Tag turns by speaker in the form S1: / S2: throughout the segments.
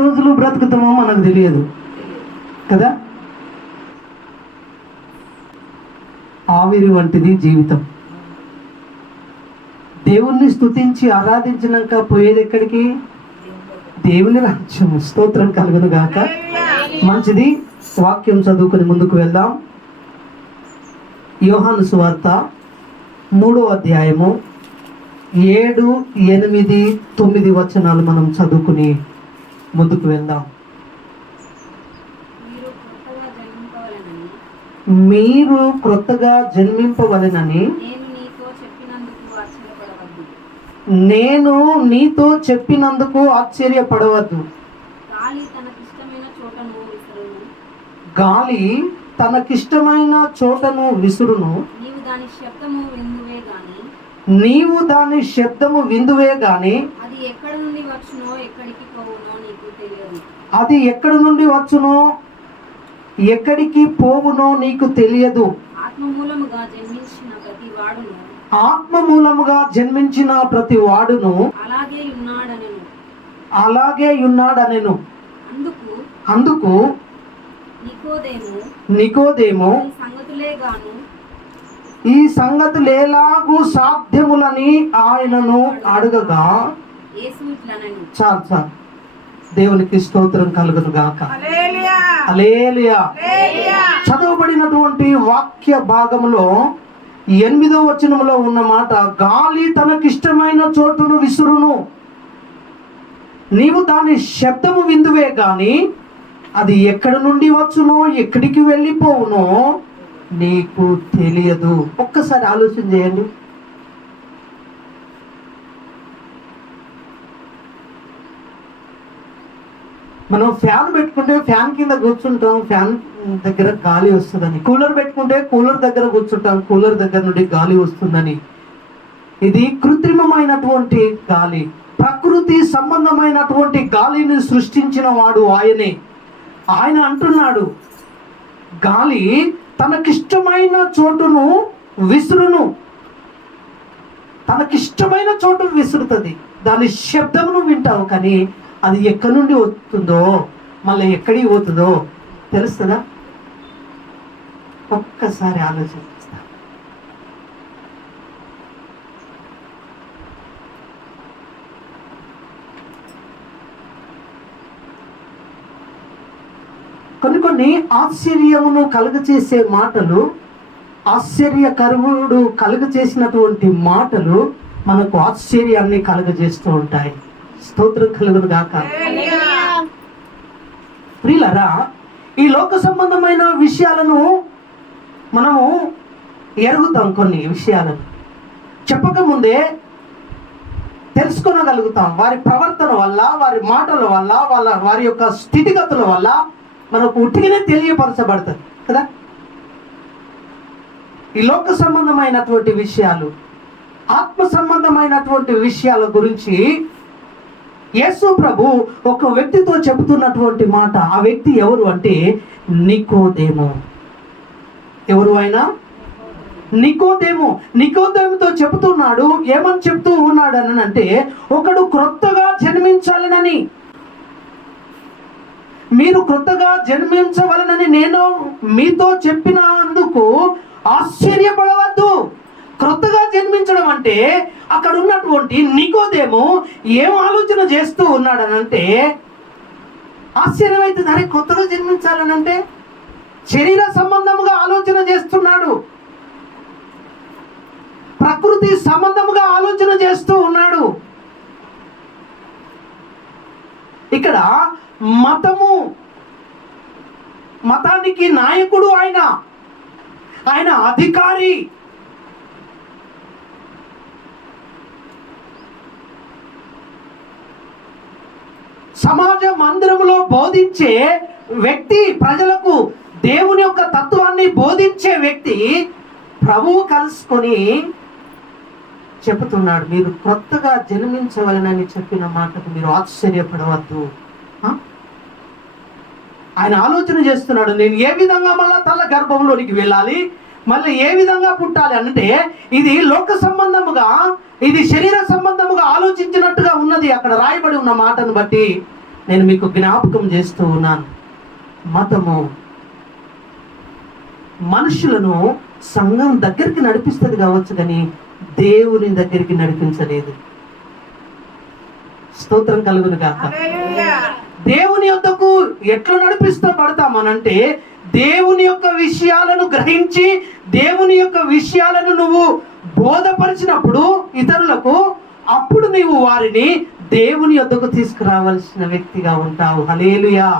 S1: రోజులు బ్రతుకుతామో మనకు తెలియదు. కదా? ఆవిరి వంటిది జీవితం. దేవుణ్ణి స్తుతించి ఆరాధించినాక పోయేది ఎక్కడికి? దేవుని రాజ్యం స్తోత్రం కలుగును గాక. మంచిది. వాక్యం చదువుకుని ముందుకు వెళ్దాం. యోహాను సువార్త మూడో అధ్యాయము ఏడు ఎనిమిది తొమ్మిది వచనాలు మనం చదువుకుని ముందుకు వెళ్దాం.
S2: మీరు కొత్తగా జన్మింపవలెనని.
S1: మీరు క్రొత్తగా జన్మింపవలెనని
S2: నేను నీతో చెప్పినందుకు ఆశ్చర్యపడవద్దు. గాలి తనకిష్టమైన చోటను విసరును. నీవు దాని శబ్దము విందువే గాని అది ఎక్కడ నుండి వచ్చునో ఎక్కడికి
S1: అది ఎక్కడి నుండి వచ్చునో? ఎక్కడికి పోవునో నీకు తెలియదు.
S2: ఆత్మ మూలముగా జన్మించిన ప్రతి వాడును. అలాగే ఉన్నాడనెను. అందుకు నికోదేము ఈ
S1: సంగతులేలాగు సాధ్యములని ఆయనను అడగగా చాలు చాలు. దేవునికి స్తోత్రం కలుగును గాక. చదవబడినటువంటి వాక్య భాగములో ఎనిమిదో వచనములో ఉన్న మాట గాలి తనకిష్టమైన చోటును విసురును. నీవు దాని శబ్దము విందువే గాని అది ఎక్కడి నుండి వచ్చునో ఎక్కడికి వెళ్ళిపోవునో నీకు తెలియదు. ఒక్కసారి ఆలోచన చేయండి. మనం ఫ్యాన్ పెట్టుకుంటే ఫ్యాన్ కింద కూర్చుంటాం ఫ్యాన్ దగ్గర గాలి వస్తుందని. కూలర్ పెట్టుకుంటే కూలర్ దగ్గర కూర్చుంటాం కూలర్ దగ్గర నుండి గాలి వస్తుందని. ఇది కృత్రిమమైనటువంటి గాలి. ప్రకృతి సంబంధమైనటువంటి గాలిని సృష్టించిన వాడు ఆయనే. ఆయన అంటున్నాడు గాలి తనకిష్టమైన చోటును విసురును. తనకిష్టమైన చోటు విసురుతుంది. దాని శబ్దమును వింటావు కానీ అది ఎక్కడి నుండి వస్తుందో మళ్ళీ ఎక్కడికి పోతుందో తెలుస్తుందా? ఒక్కసారి ఆలోచిస్తా కొన్ని కొన్ని ఆశ్చర్యమును కలుగచేసే మాటలు ఆశ్చర్యకరువుడు కలుగచేసినటువంటి మాటలు మనకు ఆశ్చర్యాన్ని కలుగజేస్తూ ఉంటాయి. స్తోత్రం కలుగును గాక ప్రియులరా ఈ లోక సంబంధమైన విషయాలను మనము ఎరుగుతాం కొన్ని విషయాలను. చెప్పకముందే తెలుసుకోగలుగుతాం వారి ప్రవర్తన వల్ల వారి మాటల వల్ల వాళ్ళ వారి యొక్క స్థితిగతుల వల్ల మనకు ఉట్టిగానే తెలియపరచబడుతుంది కదా? ఈ లోక సంబంధమైనటువంటి విషయాలు ఆత్మ సంబంధమైనటువంటి విషయాల గురించి యేసు ప్రభు ఒక వ్యక్తితో చెబుతున్నటువంటి మాట ఆ వ్యక్తి ఎవరు అంటే నికోదేమో. ఎవరు ఆయన? నికోదేమో. నికోదేముతో చెబుతున్నాడు ఏమని చెప్తూ ఉన్నాడు అని అంటే ఒకడు క్రొత్తగా జన్మించాలనని. మీరు క్రొత్తగా జన్మించవలనని నేను మీతో చెప్పినందుకు ఆశ్చర్యపడవద్దు. క్రొత్తగా జన్మించడం అంటే అక్కడ ఉన్నటువంటి నికోదేమో ఏం ఆలోచన చేస్తూ ఉన్నాడనంటే ఆశ్చర్యమైతుంది అరే కొత్తగా జన్మించాలనంటే శరీర సంబంధముగా ఆలోచన చేస్తున్నాడు. ప్రకృతి సంబంధముగా ఆలోచన చేస్తూ ఉన్నాడు. ఇక్కడ మతము మతానికి నాయకుడు ఆయన. ఆయన అధికారి. సమాజ మందిరంలో బోధించే వ్యక్తి ప్రజలకు దేవుని యొక్క తత్వాన్ని బోధించే వ్యక్తి ప్రభువు కలుసుకొని చెబుతున్నాడు. మీరు కొత్తగా జన్మించవలనని చెప్పిన మాటకు మీరు ఆశ్చర్యపడవద్దు. ఆయన ఆలోచన చేస్తున్నాడు నేను ఏ విధంగా మళ్ళా తల్ల గర్భంలోనికి వెళ్ళాలి? మళ్ళీ ఏ విధంగా పుట్టాలి అంటే ఇది లోక సంబంధముగా ఇది శరీర సంబంధముగా ఆలోచించినట్టుగా ఉన్నది అక్కడ రాయబడి ఉన్న మాటను బట్టి నేను మీకు జ్ఞాపకం చేస్తూ ఉన్నాను. మతము మనుషులను సంఘం దగ్గరికి నడిపిస్తుంది కావచ్చు కానీ దేవుని దగ్గరికి నడిపించలేదు. స్తోత్రం కలుగును గాక. దేవుని యొద్దకు ఎట్లా నడిపిస్తబడతామనంటే దేవుని యొక్క విషయాలను గ్రహించి దేవుని యొక్క విషయాలను నువ్వు బోధపరిచినప్పుడు ఇతరులకు అప్పుడు నీవు వారిని దేవుని యొద్దకు తీసుకురావాల్సిన వ్యక్తిగా ఉంటావు. హలేలుయా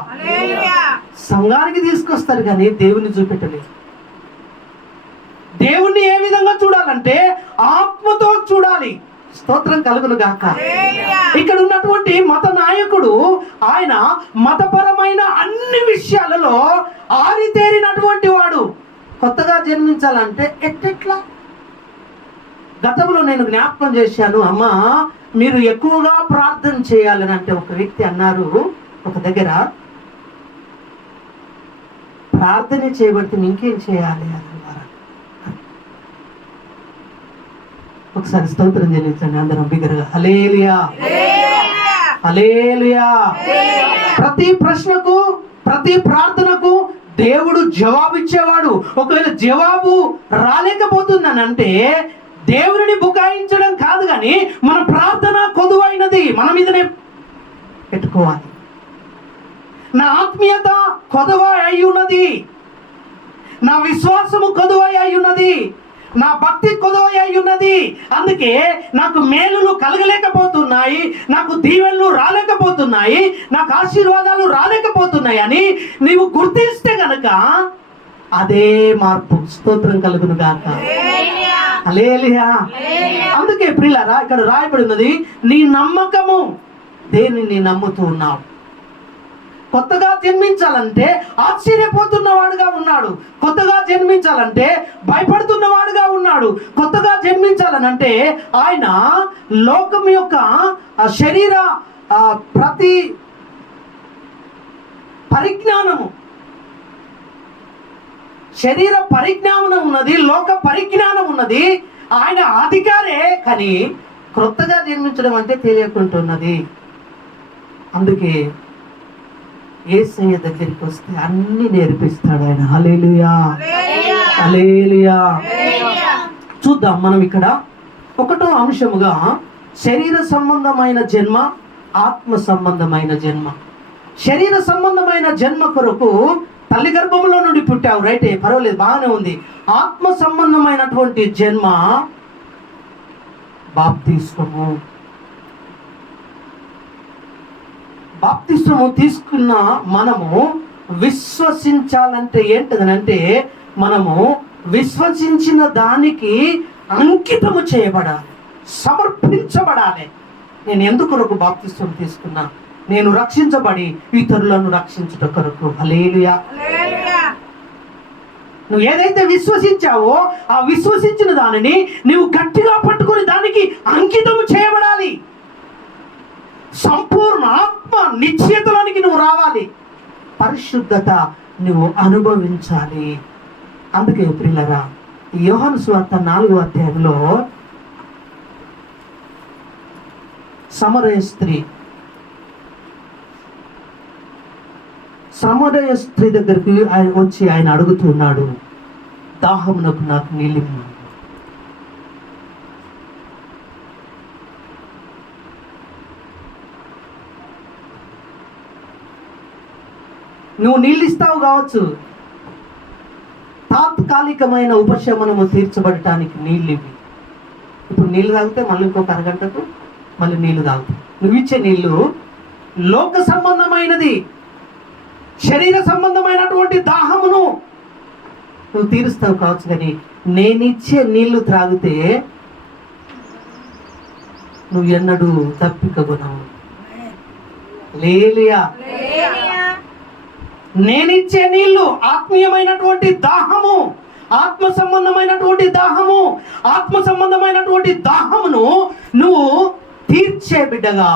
S1: సంఘానికి తీసుకొస్తారు కానీ దేవుని చూపెట్టలేదు. దేవుణ్ణి ఏ విధంగా చూడాలంటే ఆత్మతో చూడాలి. స్తోత్రం కలుగును గాక. ఇక్కడ ఉన్నటువంటి మత నాయకుడు ఆయన మతపరమైన అన్ని విషయాలలో ఆరితేరినటువంటి వాడు. కొత్తగా జన్మించాలంటే ఎట్టెట్లా? గతంలో నేను జ్ఞాపకం చేశాను అమ్మా మీరు ఎక్కువగా ప్రార్థన చేయాలని అంటే ఒక వ్యక్తి అన్నారు ఒక దగ్గర. ప్రార్థన చేయబడితే ఇంకేం చేయాలి అన్నారు ఒకసారి స్తోత్రం చెల్లించండి అందరం బిగ్గరగా. హలేలియా హలేలుయా ప్రతి ప్రశ్నకు ప్రతి ప్రార్థనకు దేవుడు జవాబు ఇచ్చేవాడు. ఒకవేళ జవాబు రాలేకపోతుందని అంటే దేవుడిని బుకాయించడం కాదు కానీ మన ప్రార్థన కొదువైనది మన మీదనే పెట్టుకోవాలి. నా ఆత్మీయత కొదవ అయి ఉన్నది. నా విశ్వాసము కొదువై అయి ఉన్నది. నా భక్తి కుదవై అయి ఉన్నది. అందుకే నాకు మేలులు కలగలేకపోతున్నాయి నాకు దీవెనలు రాలేకపోతున్నాయి నాకు ఆశీర్వాదాలు రాలేకపోతున్నాయి అని నీవు గుర్తిస్తే గనక అదే మార్పు. స్తోత్రం కలుగును గాక. అలేలియా అందుకే ప్రియులారా ఇక్కడ రాయబడి ఉన్నది నీ నమ్మకము దేనిని నమ్ముతూ ఉన్నావు? కొత్తగా జన్మించాలంటే ఆశ్చర్యపోతున్నవాడుగా ఉన్నాడు. కొత్తగా జన్మించాలంటే భయపడుతున్నవాడుగా ఉన్నాడు. కొత్తగా జన్మించాలనంటే ఆయన లోకం యొక్క శరీర ప్రతి పరిజ్ఞానము శరీర పరిజ్ఞానం ఉన్నది లోక పరిజ్ఞానం ఉన్నది ఆయన అధికారే కానీ క్రొత్తగా జన్మించడం అంటే తెలియకుంటున్నది. అందుకే ఏసయ్య దగ్గరికి వస్తే అన్ని నేర్పిస్తాడు ఆయన. హలేలుయా హలేలుయా చూద్దాం మనం ఇక్కడ ఒకటో అంశముగా శరీర సంబంధమైన జన్మ ఆత్మ సంబంధమైన జన్మ. శరీర సంబంధమైన జన్మ కొరకు తల్లి గర్భంలో నుండి పుట్టావు. రైటే పర్వాలేదు బాగానే ఉంది. ఆత్మ సంబంధమైనటువంటి జన్మ బాప్తిస్వము బాప్తిస్వము తీసుకున్న మనము విశ్వసించాలంటే ఏంటదనంటే మనము విశ్వసించిన దానికి అంకితము చేయబడాలి సమర్పించబడాలి. నేను ఎందుకు కొరకు బాప్తిస్వం తీసుకున్నా? నేను రక్షించబడి ఇతరులను రక్షించుట కొరకు. హలేలుయా నువ్వు ఏదైతే విశ్వసించావో ఆ విశ్వసించిన దానిని నువ్వు గట్టిగా పట్టుకుని దానికి అంకితము చేయబడాలి. సంపూర్ణ ఆత్మ నిశ్చేతలోనికి నువ్వు రావాలి. పరిశుద్ధత నువ్వు అనుభవించాలి. అందుకే ప్రిల్లరా యోహన్ స్వార్త నాలుగో అధ్యాయంలో సమరయ స్త్రీ సమరయ స్త్రీ దగ్గరికి ఆయన వచ్చి ఆయన అడుగుతున్నాడు దాహమునకు నాకు నీళ్ళు నువ్వు నీళ్ళు ఇస్తావు కావచ్చు. తాత్కాలికమైన ఉపశమనము తీర్చబడటానికి నీళ్ళు ఇవి ఇప్పుడు నీళ్ళు తాగితే మళ్ళీ ఇంకొక అరగంటకు మళ్ళీ నీళ్ళు తాగుతావు. నువ్వు ఇచ్చే నీళ్ళు లోక సంబంధమైనది శరీర సంబంధమైనటువంటి దాహమును నువ్వు తీరుస్తావు కావచ్చు కానీ నేనిచ్చే నీళ్ళు త్రాగితే నువ్వు ఎన్నడూ తప్పిక లేలియా. నేనిచ్చే నీళ్ళు ఆత్మీయమైనటువంటి దాహము ఆత్మ సంబంధమైనటువంటి దాహము ఆత్మ సంబంధమైనటువంటి దాహమును నువ్వు తీర్చే బిడ్డగా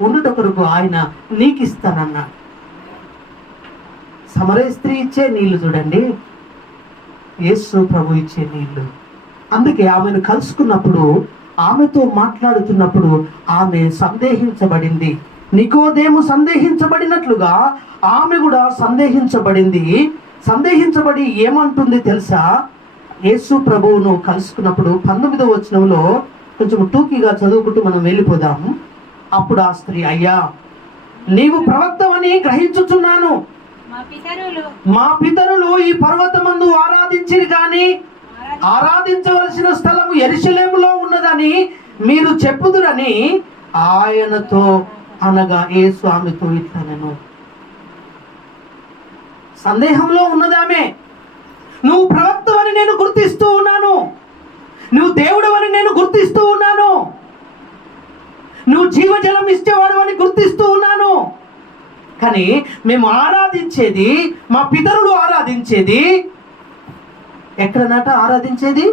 S1: ఉండుట కొరకు ఆయన నీకు ఇస్తానన్నాడు సమరే స్త్రీ ఇచ్చే నీళ్ళు చూడండి. యేసు ప్రభు ఇచ్చే నీళ్ళు అందుకే ఆమెను కలుసుకున్నప్పుడు ఆమెతో మాట్లాడుతున్నప్పుడు ఆమె సందేహించబడింది. నికోదేము సందేహించబడినట్లుగా ఆమె కూడా సందేహించబడింది. సందేహించబడి ఏమంటుంది తెలుసా? యేసు ప్రభువును కలుసుకున్నప్పుడు పంతొమ్మిదవ వచనంలో కొంచెం టూకీగా చదువుకుంటూ మనం వెళ్ళిపోదాం. అప్పుడు ఆ స్త్రీ అయ్యా నీవు ప్రవక్తవని గ్రహించుచున్నాను.
S2: మా పితరులు
S1: ఈ పర్వతమందు ఆరాధించిరి కానీ ఆరాధించవలసిన స్థలము ఎరుసలేములో ఉన్నదని మీరు చెప్పుదురని ఆయనతో అనగా ఏ స్వామితో ఇట్లా నేను సందేహంలో ఉన్నదామే నువ్వు ప్రవక్తవని నేను గుర్తిస్తూ ఉన్నాను. నువ్వు దేవుడు అని నేను గుర్తిస్తూ ఉన్నాను. నువ్వు జీవజలం ఇచ్చేవాడు అని గుర్తిస్తూ ఉన్నాను. కానీ మేము ఆరాధించేది మా పితరులు ఆరాధించేది ఎక్కడనట ఆరాధించేది?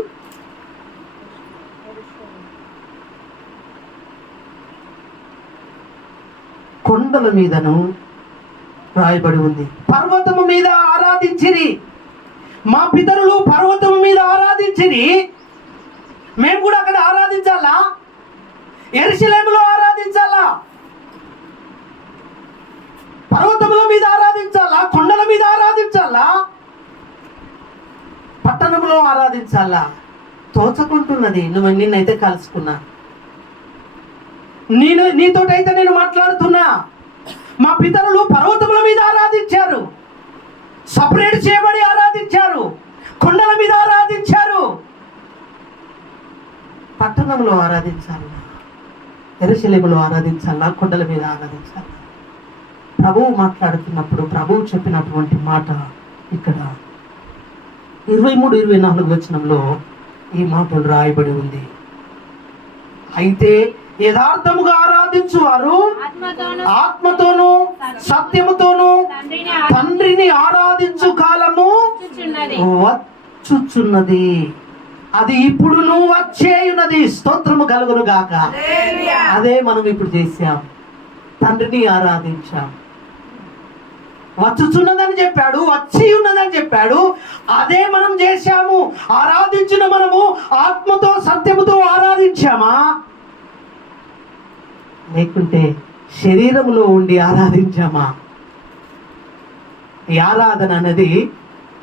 S1: కొండల మీదను రాయబడి ఉంది. పర్వతము మీద ఆరాధించిరి. మా పితరులు పర్వతము మీద ఆరాధించిరి. మేము కూడా అక్కడ ఆరాధించాలా? ఎరుసలేములో ఆరాధించాలా? పర్వతముల మీద ఆరాధించాలా? కొండల మీద ఆరాధించాలా? పట్టణంలో ఆరాధించాలా? తోచకుంటున్నది. నువ్వు నిన్నైతే కలుసుకున్నా నేను నీతోటైతే నేను మాట్లాడుతున్నా. మా పితరులు పర్వతముల మీద ఆరాధించారు. సపరేట్ చేయబడి ఆరాధించారు. కొండల మీద ఆరాధించారు. పట్టణంలో ఆరాధించాలా. ఎరుశలేములో ఆరాధించాలా. కొండల మీద ఆరాధించాలా. ప్రభువు మాట్లాడుతున్నప్పుడు ప్రభువు చెప్పినటువంటి మాట ఇక్కడ ఇరవై మూడు ఇరవై నాలుగు వచనంలో ఈ మాటలు రాయబడి ఉంది. అయితే యథార్థముగా ఆరాధించువారు.
S2: ఆత్మతోను
S1: ఆత్మతోను సత్యముతోను
S2: తండ్రిని
S1: ఆరాధించు కాలము వచ్చుచున్నది. అది ఇప్పుడును వచ్చేయున్నది. స్తోత్రము కలుగును గాక. అదే మనం ఇప్పుడు చేశాం. తండ్రిని ఆరాధించాం. వచ్చుచున్నదని చెప్పాడు వచ్చి ఉన్నదని చెప్పాడు. అదే మనం చేశాము. ఆరాధించిన మనము ఆత్మతో సత్యముతో ఆరాధించామా? లేకుంటే శరీరములో ఉండి ఆరాధించామా? ఈ ఆరాధన అనేది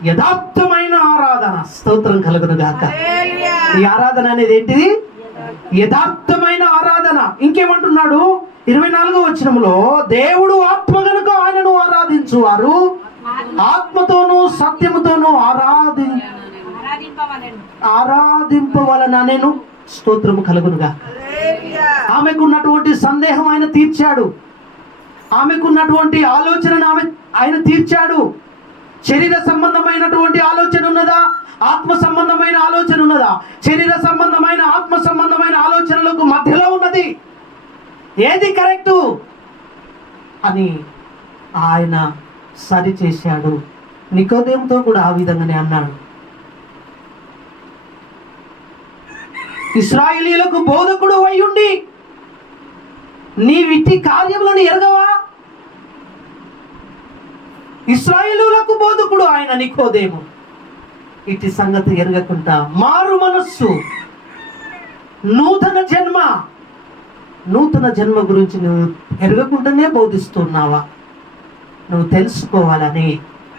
S1: యథార్థమైన ఆరాధన. స్తోత్రం కలుగును గాక. ఈ ఆరాధన అనేది ఏంటిది? యథార్థమైన ఆరాధన. ఇంకేమంటున్నాడు? ఇరవై నాలుగో వచనంలో దేవుడు ఆత్మ గనుక ఆయనను ఆరాధించువారు ఆత్మతోనూ సత్యముతోనూ ఆరాధి
S2: ఆరాధింపవలెను.
S1: ఆరాధింపవలన నేను స్తోత్రము కలుగునుగా. ఆమెకున్నటువంటి సందేహం ఆయన తీర్చాడు. ఆమెకున్నటువంటి ఆలోచనను ఆమె ఆయన తీర్చాడు. శరీర సంబంధమైనటువంటి ఆలోచన ఉన్నదా? ఆత్మ సంబంధమైన ఆలోచన ఉన్నదా? శరీర సంబంధమైన ఆత్మ సంబంధమైన ఆలోచనలకు మధ్యలో ఉన్నది. ఏది కరెక్టు? అని ఆయన సరి చేశాడు. నికోదేంతో కూడా ఆ విధంగానే అన్నాడు. ఇస్రాయేలీలకు బోధకుడు అయ్యుండి నీ విట్టి కార్యములను ఎరగవా? ఇస్రాయిలులకు బోధకుడు ఆయన నికోదేము. ఇట్టి సంగతి ఎరగకుండా మారు మనస్సు. నూతన జన్మ. నూతన జన్మ గురించి నువ్వు ఎరగకుండానే బోధిస్తున్నావా? నువ్వు తెలుసుకోవాలని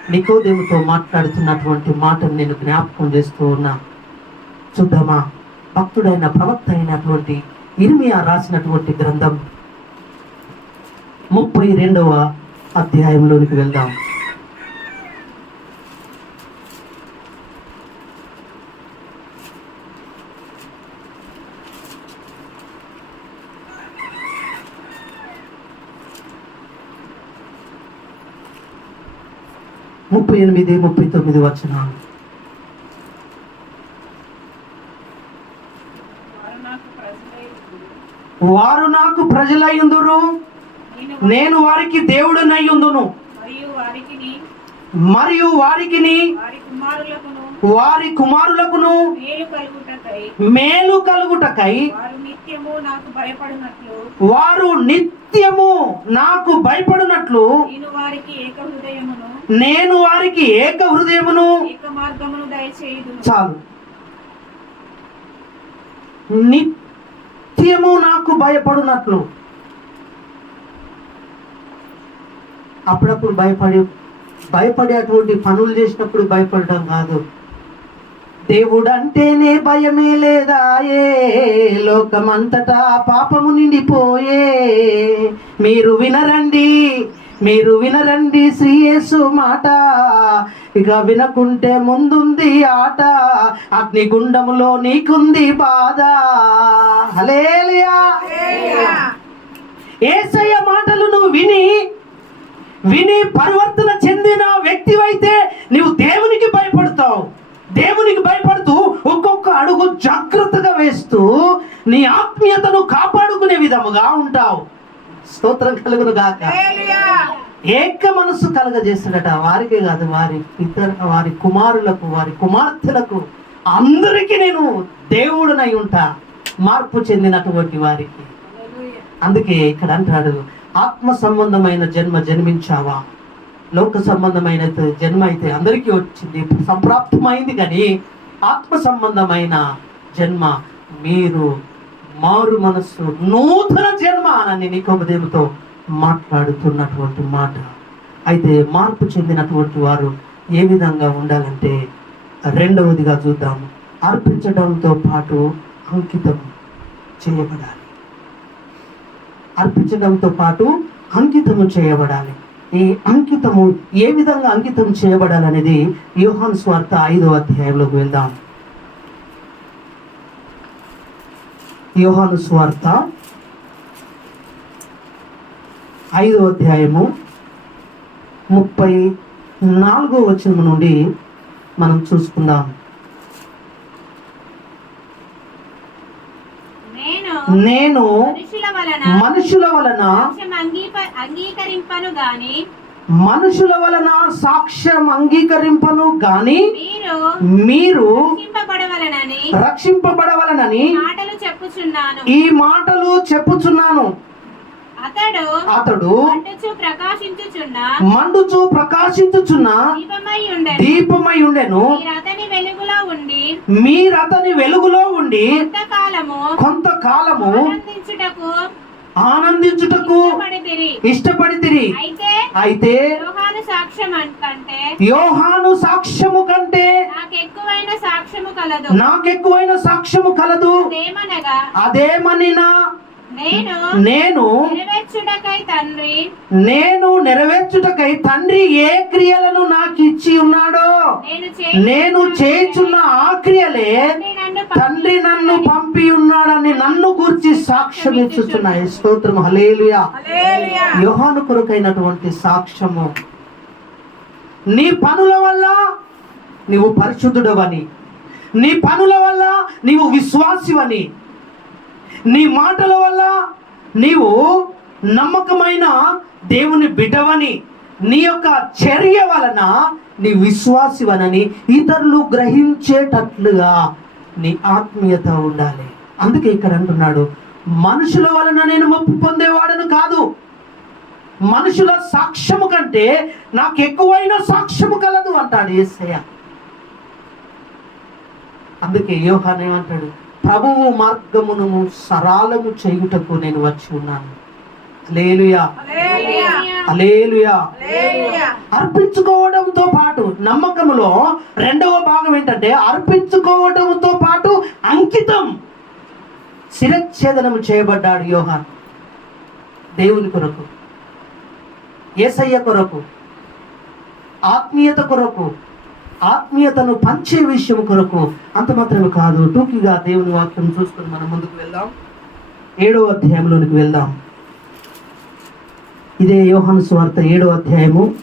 S1: నికోదేవుతో మాట్లాడుతున్నటువంటి మాటను నేను జ్ఞాపకం చేస్తూ ఉన్నా. చూద్దామా? భక్తుడైన ప్రవక్త అయినటువంటి ఇర్మియా రాసినటువంటి గ్రంథం ముప్పై రెండవ అధ్యాయంలోనికి వెళ్దాం. ముప్పై ఎనిమిది ముప్పై తొమ్మిది వచనాలు.
S2: వారు నాకు
S1: ప్రజలయ్యుందురు
S2: నేను
S1: వారికి దేవుడనయ్యుందును
S2: మరియు వారికి వారి కుమారులకును మేలు కలుగుటకై వారు నిత్యము నాకు భయపడినట్లు
S1: వారు నిత్యము నాకు భయపడినట్లు
S2: నేను వారికి ఏక హృదయమును
S1: నేను వారికి ఏక హృదయమును
S2: ఏక మార్గమును దయచేయుదును.
S1: చాలు. నిత్యము నాకు భయపడునట్లు. అప్పుడప్పుడు భయపడి భయపడేటువంటి పనులు చేసినప్పుడు భయపడడం కాదు. దేవుడు అంటేనే భయమే లేదా? ఏ లోకమంతటా పాపము నిండిపోయే. మీరు వినరండి. మీరు వినరండి శ్రీయేసు మాట. ఇక వినకుంటే ముందుంది ఆట. అగ్నిగుండములో నీకుంది బాధ. హలేలియా ఏసయ్య మాటలు నువ్వు విని విని పరివర్తన చెందిన వ్యక్తివైతే నీవు దేవునికి భయపడతావు. దేవునికి భయపడుతూ ఒక్కొక్క అడుగు జాగ్రత్తగా వేస్తూ నీ ఆత్మీయతను కాపాడుకునే విధముగా ఉంటావు. స్తోత్రం కలుగును గాక ఏక మనస్సు కలగజేస్తాడట వారికే కాదు వారి ఇతర వారి కుమారులకు వారి కుమార్తెలకు అందరికీ నేను దేవుడునై ఉంటా. మార్పు చెందినటువంటి వారికి. అందుకే ఇక్కడ అంటాడు ఆత్మ సంబంధమైన జన్మ జన్మించావా? లోక సంబంధమైన జన్మ అయితే అందరికీ వచ్చింది సంప్రాప్తమైంది కానీ ఆత్మ సంబంధమైన జన్మ మీరు మారు మనస్సు నూతన జన్మ అని నికోపదేవుతో మాట్లాడుతున్నటువంటి మాట. అయితే మార్పు చెందినటువంటి వారు ఏ విధంగా ఉండాలంటే రెండవదిగా చూద్దాము అర్పించడంతో పాటు అంకితం చేయబడాలి. అర్పించడంతో పాటు అంకితము చేయబడాలి. ఈ అంకితము ఏ విధంగా అంకితం చేయబడాలనేది యోహాన్ స్వార్థ ఐదో అధ్యాయంలోకి వెళ్దాం. యోహాను స్వార్థ ఐదో అధ్యాయము ముప్పై నాలుగో వచనం నుండి మనం చూసుకుందాం.
S2: నేను
S1: నేను
S2: మనుషుల వలన అంగీకరింపను గాని
S1: మనుషుల వలన సాక్ష్యం అంగీకరింపను గాని
S2: మీరు రక్షింపబడవలనని మాటలు చెప్పుచున్నాను.
S1: ఈ మాటలు చెప్పుచున్నాను.
S2: అతడు
S1: అతడు
S2: ప్రకాశించుచున్న
S1: మండుచు ప్రకాశించుచున్న
S2: దీపమై ఉండెను.
S1: దీపమై ఉండెను.
S2: వెలుగులో ఉండి
S1: మీరతని వెలుగులో ఉండి
S2: కొంతకాలము
S1: కొంతకాలము
S2: ఆనందించుటకు
S1: ఆనందించుటకు
S2: పడితిరి
S1: ఇష్టపడితిరి.
S2: అయితే
S1: అయితే
S2: యోహాను
S1: సాక్ష్యము కంటే
S2: నాకు ఎక్కువైన సాక్ష్యము కలదు.
S1: నాకెక్కువైన సాక్ష్యము కలదు. అదేమనినా
S2: నేను
S1: నేను
S2: నెరవేర్చుటకై తండ్రి.
S1: నేను నెరవేర్చుటకై తండ్రి ఏ క్రియలను నాకు ఇచ్చి ఉన్నాడో?
S2: నేను
S1: నేను చేయుచున్న ఆ క్రియలే
S2: తండ్రి నన్ను
S1: తండ్రి నన్ను పంపి ఉన్నాడని నన్ను గురించి సాక్ష్యం ఇచ్చుచున్నాయి స్తోత్రం. హలేలుయా యోహాను కొరకైనటువంటి సాక్ష్యము. నీ పనుల వల్ల నీవు పరిశుద్ధుడవని నీ పనుల వల్ల నీవు విశ్వాసివని నీ మాటల వల్ల నీవు నమ్మకమైన దేవుని బిడ్డవని నీ యొక్క చర్య వలన నీ విశ్వాసివనని ఇతరులు గ్రహించేటట్లుగా నీ ఆత్మీయత ఉండాలి. అందుకే ఇక్కడ అంటున్నాడు మనుషుల వలన నేను మొప్పు పొందేవాడను కాదు. మనుషుల సాక్ష్యము కంటే నాకు ఎక్కువైన సాక్ష్యము కలదు అంటాడు యేసయ్య అందుకే యోహాన్ ఏమంటాడు? ప్రభువు మార్గమును సరాలము చేయుటకు నేను వచ్చి ఉన్నాను. లేలుయా అలేలుయా అర్పించుకోవడంతో పాటు నమ్మకములో రెండవ భాగం ఏంటంటే అర్పించుకోవడంతో పాటు అంకితం శిరచ్ఛేదనం చేయబడ్డాడు యోహాన్. దేవుని కొరకు ఏసయ్య కొరకు ఆత్మీయత కొరకు ఆత్మీయతను పంచే విషయం కొరకు అంత మాత్రమే కాదు టూకీగా దేవుని వాక్యం చూసుకొని మనం ముందుకు వెళ్దాం. ఏడవ అధ్యాయంలోనికి వెళ్దాం. ఇదే యోహాను స్వార్త ఏడో అధ్యాయము.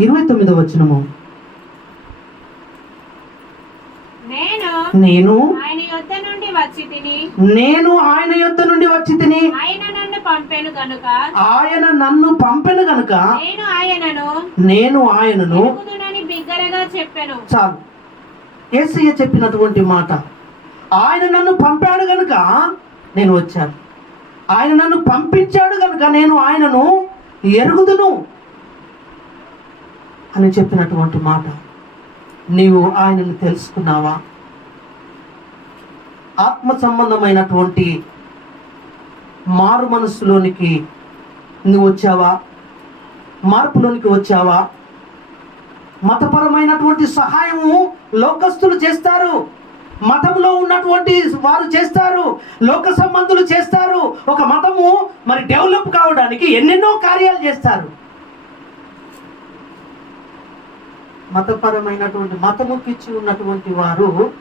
S1: ఇరవై తొమ్మిదో వచనము.
S2: నేను
S1: నేను
S2: ఆయన యొద్ద నుండి వచ్చి తిని
S1: నేను ఆయన యొద్ద నుండి వచ్చి తిని
S2: ఆయన నన్ను పంపెను గనుక.
S1: ఆయన నన్ను పంపెను గనుక
S2: నేను ఆయనను
S1: నేను ఆయనను
S2: బిగ్గరగా చెప్పాను.
S1: చాలు. ఏసయ్య చెప్పినటువంటి మాట. ఆయన నన్ను పంపాడు గనుక నేను వచ్చాను. ఆయన నన్ను పంపించాడు గనుక నేను ఆయనను ఎరుగుదును అని చెప్పినటువంటి మాట. నీవు ఆయనను తెలుసుకున్నావా? ఆత్మ సంబంధమైనటువంటి మారు మనస్సులోనికి నువ్వు వచ్చావా? మార్పులోనికి వచ్చావా? మతపరమైనటువంటి సహాయము లోకస్తులు చేస్తారు. మతంలో ఉన్నటువంటి వారు చేస్తారు. లోక సంబంధులు చేస్తారు. ఒక మతము మరి డెవలప్ కావడానికి ఎన్నెన్నో కార్యాలు చేస్తారు. మతపరమైనటువంటి మతముకిచ్చి ఉన్నటువంటి వారు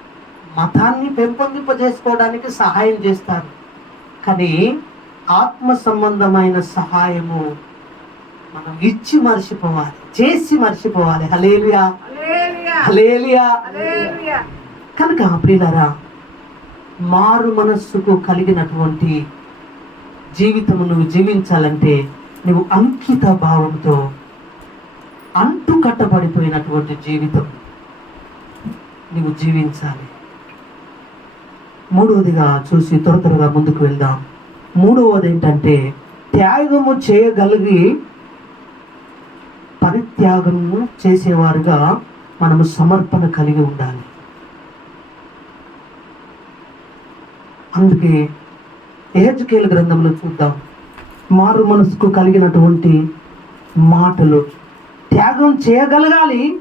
S1: మతాన్ని పెంపొందింపజేసుకోవడానికి సహాయం చేస్తారు. కానీ ఆత్మ సంబంధమైన సహాయము మనం ఇచ్చి మర్చిపోవాలి చేసి మర్చిపోవాలి. హలేలుయా హలేలుయా కనుక ప్రియులరా మారు మనస్సుకు కలిగినటువంటి జీవితము నువ్వు జీవించాలంటే నువ్వు అంకిత భావంతో అంటు కట్టబడిపోయినటువంటి జీవితం నువ్వు జీవించాలి. మూడవదిగా చూసి త్వర త్వరగా ముందుకు వెళ్దాం. మూడవది ఏంటంటే త్యాగము చేయగలిగి పరిత్యాగము చేసేవారుగా మనము సమర్పణ కలిగి ఉండాలి. అందుకే ఏహెచ్కేల గ్రంథంలో చూద్దాం. మారు మనసుకు కలిగినటువంటి మాటలు త్యాగం చేయగలగాలి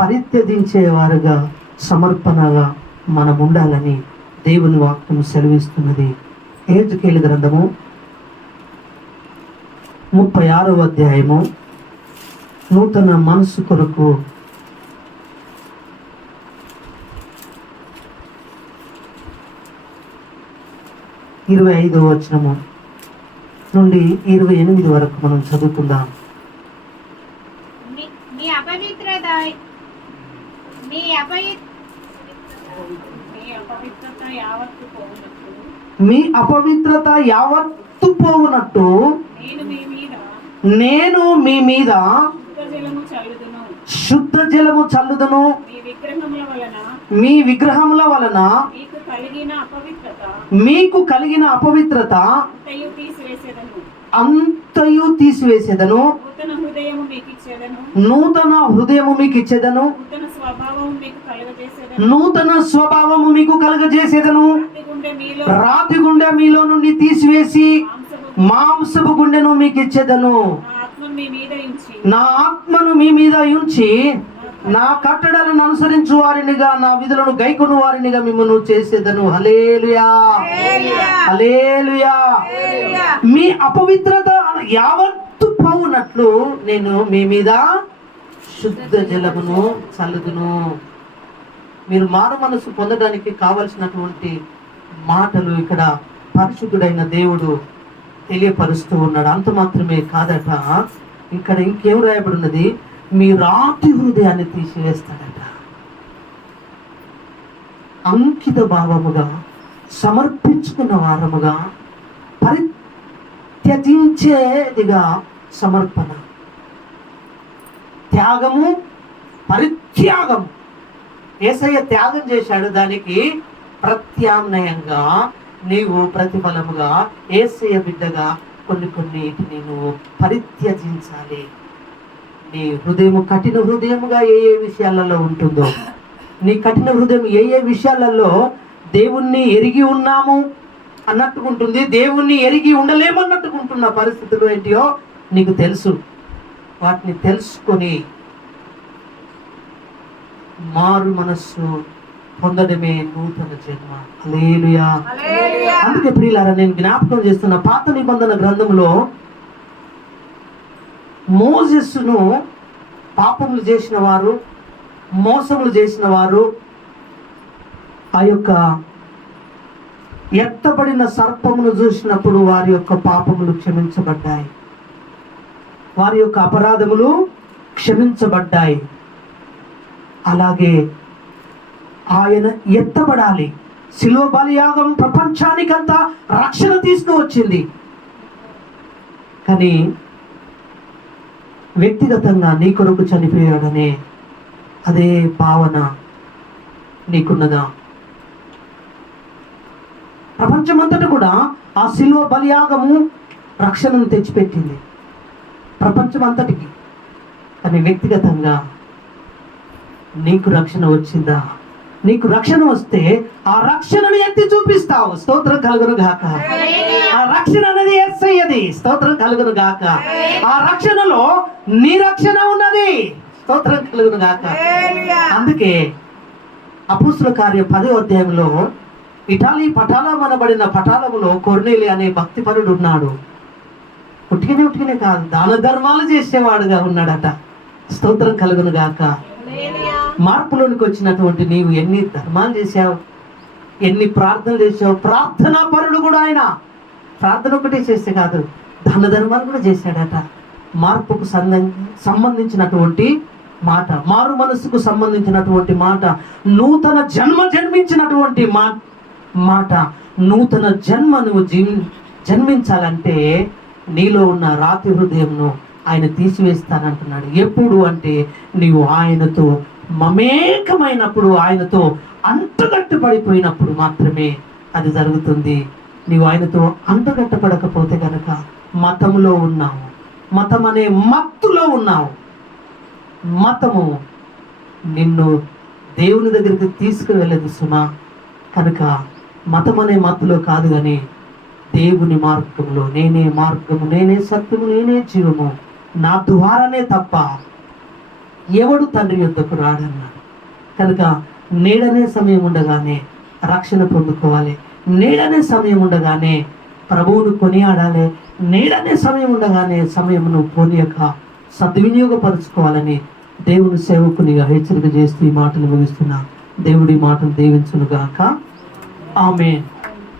S1: పరిత్యజించేవారుగా సమర్పణగా మనం ఉండాలని దేవుని వాక్యం సెలవిస్తున్నది. ఏజుకేలు గ్రంథము ముప్పై ఆరవ అధ్యాయము నూతన మనసు కొరకు. ఇరవై ఐదవ వచనము నుండి ఇరవై ఎనిమిది వరకు మనం చదువుకుందాం.
S3: మీ- అపవిత్ర మీ అపవిత్ర మీ అపవిత్రత యావత్తు పోవునట్టు. నేను మీ మీద శుద్ధ జలము చల్లుదును. మీ విగ్రహముల వలన మీకు కలిగిన అపవిత్రత అంతయు తీసివేసేదను. నూతన హృదయము మీకు ఇచ్చేదను
S1: నూతన
S3: స్వభావము మీకు కలుగజేసేదను. రాతి గుండె మీలో
S1: నుండి తీసివేసి మాంసపు గుండెను మీకు ఇచ్చేదను
S3: నా
S1: ఆత్మను మీ మీద ఉంచి నా కట్టడలను అనుసరించు వారినిగా నా విధులను గైకొను వారినిగా మిమ్మల్ని చేసేదను. హలేలుయా హలేలుయా మీ అపవిత్రత యావత్తు పోవునట్లు నేను మీ మీద శుద్ధ జలమును చల్లుదును. మీరు మారు మనసు పొందడానికి కావలసినటువంటి మాటలు ఇక్కడ పరిశుద్ధుడైన దేవుడు తెలియపరుస్తూ ఉన్నాడు. అంత మాత్రమే కాదట. ఇక్కడ ఇంకేం రాయబడి ఉన్నది మీ రాతి హృదయాన్ని తీసివేస్తాడట. అంకిత భావముగా సమర్పించుకున్న వారముగా పరిత్యజించేదిగా సమర్పణ. త్యాగము పరిత్యాగము ఏసయ్య త్యాగం చేశాడు దానికి ప్రత్యామ్నాయంగా నీవు ప్రతిఫలముగా ఏసయ్య బిడ్డగా కొన్ని కొన్నిటిని నువ్వు పరిత్యజించాలి. నీ హృదయము కఠిన హృదయముగా ఏ ఏ విషయాలలో ఉంటుందో. నీ కఠిన హృదయం ఏ ఏ విషయాలలో దేవుణ్ణి ఎరిగి ఉన్నాము అన్నట్టుకుంటుంది దేవుణ్ణి ఎరిగి ఉండలేమన్నట్టుకుంటున్న పరిస్థితులు ఏంటియో నీకు తెలుసు. వాటిని తెలుసుకొని మారు మనస్సు పొందడమే నూతన జన్మ. హల్లెలూయా. అందుకే ప్రియులారా నేను జ్ఞాపకం చేస్తున్న పాత నిబంధన గ్రంథంలో మోజెస్ను పాపములు చేసిన వారు మోసములు చేసిన వారు ఆ యొక్క ఎత్తబడిన సర్పమును చూసినప్పుడు వారి యొక్క పాపములు క్షమించబడ్డాయి. వారి యొక్క అపరాధములు క్షమించబడ్డాయి. అలాగే ఆయన ఎత్తబడాలి. శిలో బలియాగం ప్రపంచానికంతా రక్షణ తీసుకువచ్చింది. కానీ వ్యక్తిగతంగా నీ కొరకు చనిపోయాడనే అదే భావన నీకున్నదా? ప్రపంచమంతట కూడా ఆ శిల్వ బలియాగము రక్షణను తెచ్చిపెట్టింది. ప్రపంచమంతటికి. కానీ వ్యక్తిగతంగా నీకు రక్షణ వచ్చిందా? నీకు రక్షణ వస్తే ఆ రక్షణను ఎత్తి చూపిస్తావు. స్తోత్రం కలుగును గాక. ఆ రక్షణ అనేది ఎస్ఐది స్తోత్రం కలుగును గాక. ఆ రక్షణలో నీ రక్షణ ఉన్నది. స్తోత్రం కలుగును గాక. అందుకే అపుస్తుల కార్యం పదో అధ్యాయంలో ఇటాలీ పటాలం అనబడిన పటాలములో కొర్నేలి అనే భక్తిపరుడు ఉన్నాడు. ఉట్టికనే ఉట్టికనే కాదు దాన ధర్మాలు చేసేవాడుగా ఉన్నాడట. స్తోత్రం కలుగును గాక. మార్పులోనికి వచ్చినటువంటి నీవు ఎన్ని ధర్మాలు చేశావు? ఎన్ని ప్రార్థనలు చేసావు ప్రార్థనా పరుడు కూడా ఆయన. ప్రార్థన ఒకటే చేస్తే కాదు ధన ధర్మాలు కూడా చేశాడట. మార్పుకు సంబంధ సంబంధించినటువంటి మాట మారు మనసుకు సంబంధించినటువంటి మాట నూతన జన్మ జన్మించినటువంటి మా మాట. నూతన జన్మ నువ్వు జన్మించాలంటే నీలో ఉన్న రాతి హృదయంను ఆయన తీసివేస్తానంటున్నాడు. ఎప్పుడు అంటే నీవు ఆయనతో మమేకమైనప్పుడు ఆయనతో అంటుగట్టుపడిపోయినప్పుడు మాత్రమే అది జరుగుతుంది. నీవు ఆయనతో అంటుకట్టపడకపోతే గనక మతంలో ఉన్నావు. మతం అనే మత్తులో ఉన్నావు. మతము నిన్ను దేవుని దగ్గరికి తీసుకువెళ్ళదు సుమా. కనుక మతం అనే మత్తులో కాదు కానీ దేవుని మార్గంలో నేనే మార్గము నేనే సత్యము నేనే జీవము. నా ద్వారానే తప్ప ఎవడు తండ్రి యొద్దకు రాడన్నాడు కనుక నేడనే సమయం ఉండగానే రక్షణ పొందుకోవాలి. నేడనే సమయం ఉండగానే ప్రభువును కొనియాడాలి. నేడనే సమయం ఉండగానే సమయమును పోనీయక సద్వినియోగపరుచుకోవాలని దేవుని సేవకునిగా హెచ్చరిక చేస్తూ ఈ మాటలు ముగిస్తున్నా. దేవుడి మాటలు దీవించునుగాక ఆమె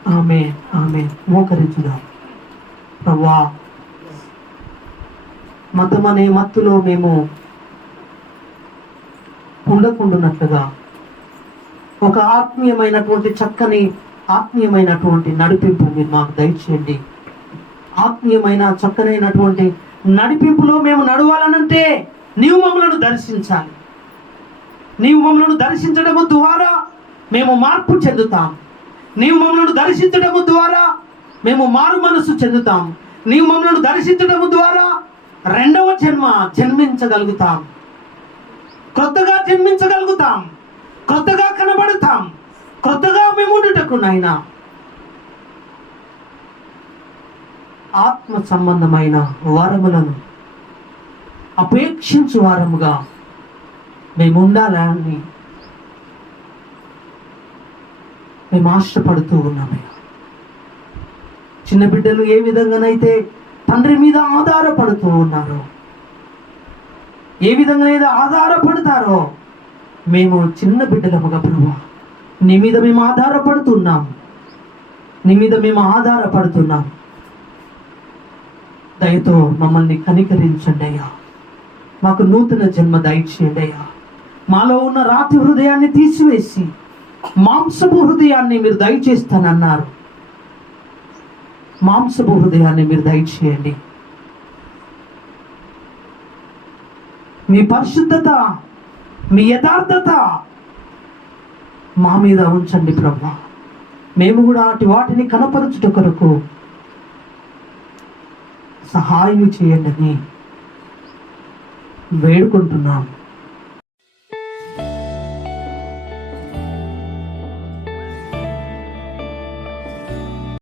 S1: ఆమె ఆమె మోకరించుదా. ప్రభా మతం అనే మత్తులో మేము ఉండకుండానట్లుగా. ఒక ఆత్మీయమైనటువంటి చక్కని ఆత్మీయమైనటువంటి నడిపింపు మీరు మాకు దయచేయండి. ఆత్మీయమైన చక్కనైనటువంటి నడిపింపులో మేము నడవాలనంటే నీవు మమ్మలను దర్శించాలి. నీవు మమ్మలను దర్శించడము ద్వారా మేము మార్పు చెందుతాం. నీవు మమ్మలను దర్శించడము ద్వారా మేము మారు మనసు చెందుతాం. నీవు మమ్మలను దర్శించడము ద్వారా రెండవ జన్మ జన్మించగలుగుతాం. క్రొత్తగా జన్మించగలుగుతాం. క్రొత్తగా కనబడతాం. క్రొత్తగా మేము ఉండటకు నాయన. ఆత్మ సంబంధమైన వారములను అపేక్షించు వారముగా మేము ఉండాలని మేము ఆశపడుతూ ఉన్నామయ్యా చిన్న బిడ్డలు ఏ విధంగానైతే తండ్రి మీద ఆధారపడుతూ ఉన్నారో ఏ విధంగా అయితే ఆధారపడతారో మేము చిన్న బిడ్డలముగా ప్రభు నీ మీద మేము ఆధారపడుతున్నాం. నీ మీద మేము ఆధారపడుతున్నాం. దయతో మమ్మల్ని కనికరించండి అయ్యా. మాకు నూతన జన్మ దయచేయండి అయ్యా. మాలో ఉన్న రాతి హృదయాన్ని తీసివేసి మాంసపు హృదయాన్ని మీరు దయచేస్తానన్నారు. మాంసపు హృదయాన్ని మీరు దయచేయండి. మీ పరిశుద్ధత మీ యథార్థత మా మీద ఉంచండి ప్రభా. మేము కూడా అటు వాటిని కనపరచుట కొరకు సహాయం చేయండి అని వేడుకుంటున్నాము